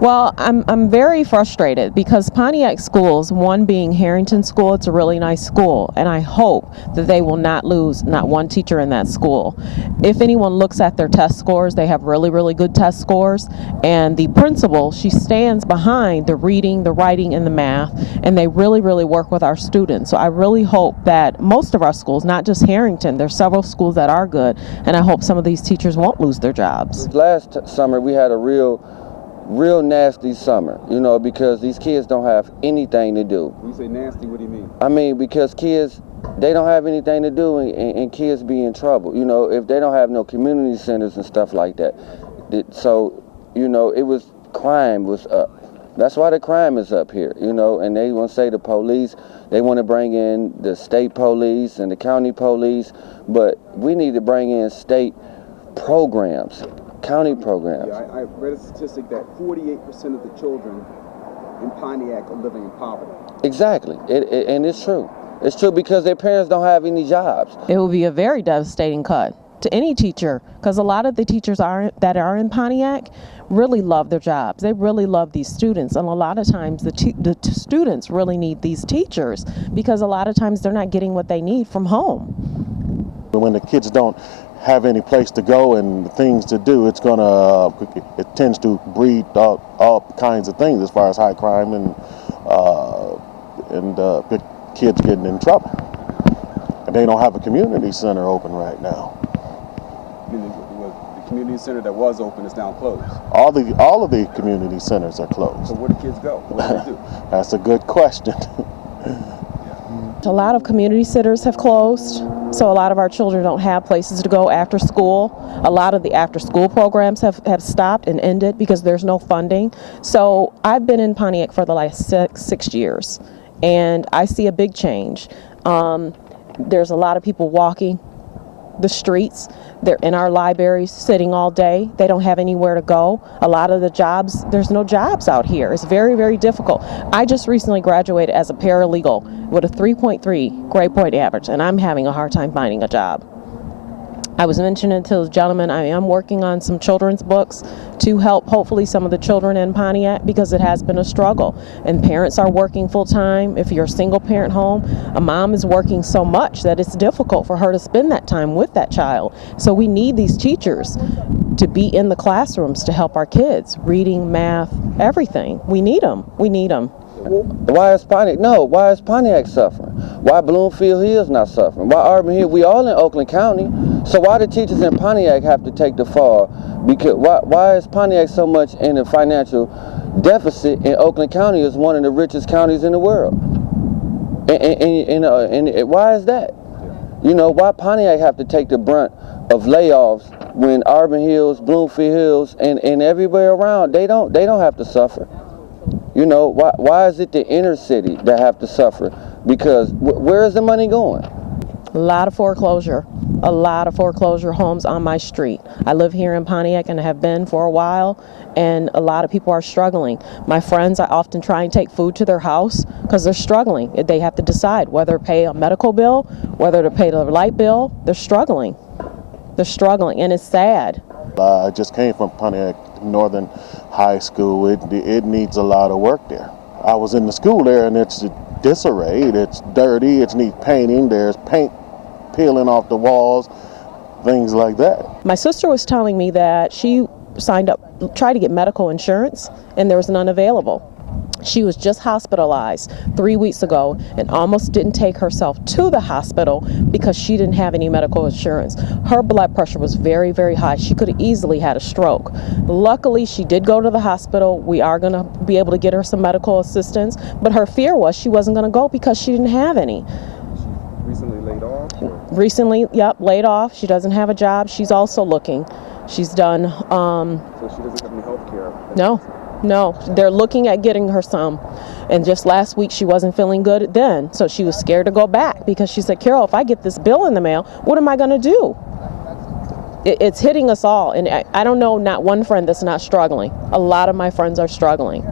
Well, I'm very frustrated because Pontiac schools, one being Harrington School, it's a really nice school, and I hope that they will not lose not one teacher in that school. If anyone looks at their test scores, they have really, really good test scores, and the principal, she stands behind the reading, the writing, and the math, and they really, really work with our students. So I really hope that most of our schools, not just Harrington, there's several schools that are good, and I hope some of these teachers won't lose their jobs. Last summer we had a real nasty summer, because these kids don't have anything to do. When you say nasty, what do you mean? I mean, because kids, they don't have anything to do, and kids be in trouble, if they don't have no community centers and stuff like that. So, crime was up. That's why the crime is up here, and they want to say the police, they want to bring in the state police and the county police, but we need to bring in state programs. County programs. Yeah, I read a statistic that 48% of the children in Pontiac are living in poverty. Exactly, and it's true. It's true because their parents don't have any jobs. It will be a very devastating cut to any teacher, because a lot of the teachers that are in Pontiac really love their jobs. They really love these students, and a lot of times the students really need these teachers because a lot of times they're not getting what they need from home. When the kids don't have any place to go and things to do, it tends to breed all kinds of things as far as high crime and kids getting in trouble. And they don't have a community center open right now. The community center that was open is now closed. All of the community centers are closed. So where do kids go? What do they do? That's a good question. A lot of community centers have closed, so a lot of our children don't have places to go after school. A lot of the after-school programs have stopped and ended because there's no funding. So I've been in Pontiac for the last six years, and I see a big change. There's a lot of people walking the streets. They're in our libraries sitting all day. They don't have anywhere to go. A lot of the jobs, there's no jobs out here. It's very, very difficult. I just recently graduated as a paralegal with a 3.3 grade point average, and I'm having a hard time finding a job. I was mentioning to the gentleman, I am working on some children's books to help hopefully some of the children in Pontiac because it has been a struggle. And parents are working full time. If you're a single parent home, a mom is working so much that it's difficult for her to spend that time with that child. So we need these teachers to be in the classrooms to help our kids, reading, math, everything. We need them. We need them. Why is Pontiac suffering? Why Bloomfield Hills not suffering? Why Auburn Hill? We all in Oakland County. So why the teachers in Pontiac have to take the fall? Because why is Pontiac so much in a financial deficit, and Oakland County is one of the richest counties in the world? And why is that? Why Pontiac have to take the brunt of layoffs when Auburn Hills, Bloomfield Hills, and everywhere around, they don't have to suffer? Why is it the inner city that have to suffer? Because where is the money going? A lot of foreclosure homes on my street. I live here in Pontiac and have been for a while, and a lot of people are struggling. My friends, I often try and take food to their house because they're struggling. They have to decide whether to pay a medical bill, whether to pay the light bill. They're struggling, and it's sad. I just came from Pontiac Northern High School. It needs a lot of work there. I was in the school there, and it's disarray. It's dirty. It needs painting. There's paint peeling off the walls, things like that. My sister was telling me that she signed up, tried to get medical insurance, and there was none available. She was just hospitalized 3 weeks ago and almost didn't take herself to the hospital because she didn't have any medical insurance. Her blood pressure was very, very high. She could have easily had a stroke. Luckily, she did go to the hospital. We are going to be able to get her some medical assistance, but her fear was she wasn't going to go because she didn't have any. Recently laid off? Recently, yep, laid off. She doesn't have a job. She's also looking. She's done. So she doesn't have any health care? No, they're looking at getting her some. And just last week she wasn't feeling good then, so she was scared to go back because she said, Carol, if I get this bill in the mail, what am I going to do? It's hitting us all, and I don't know not one friend that's not struggling. A lot of my friends are struggling.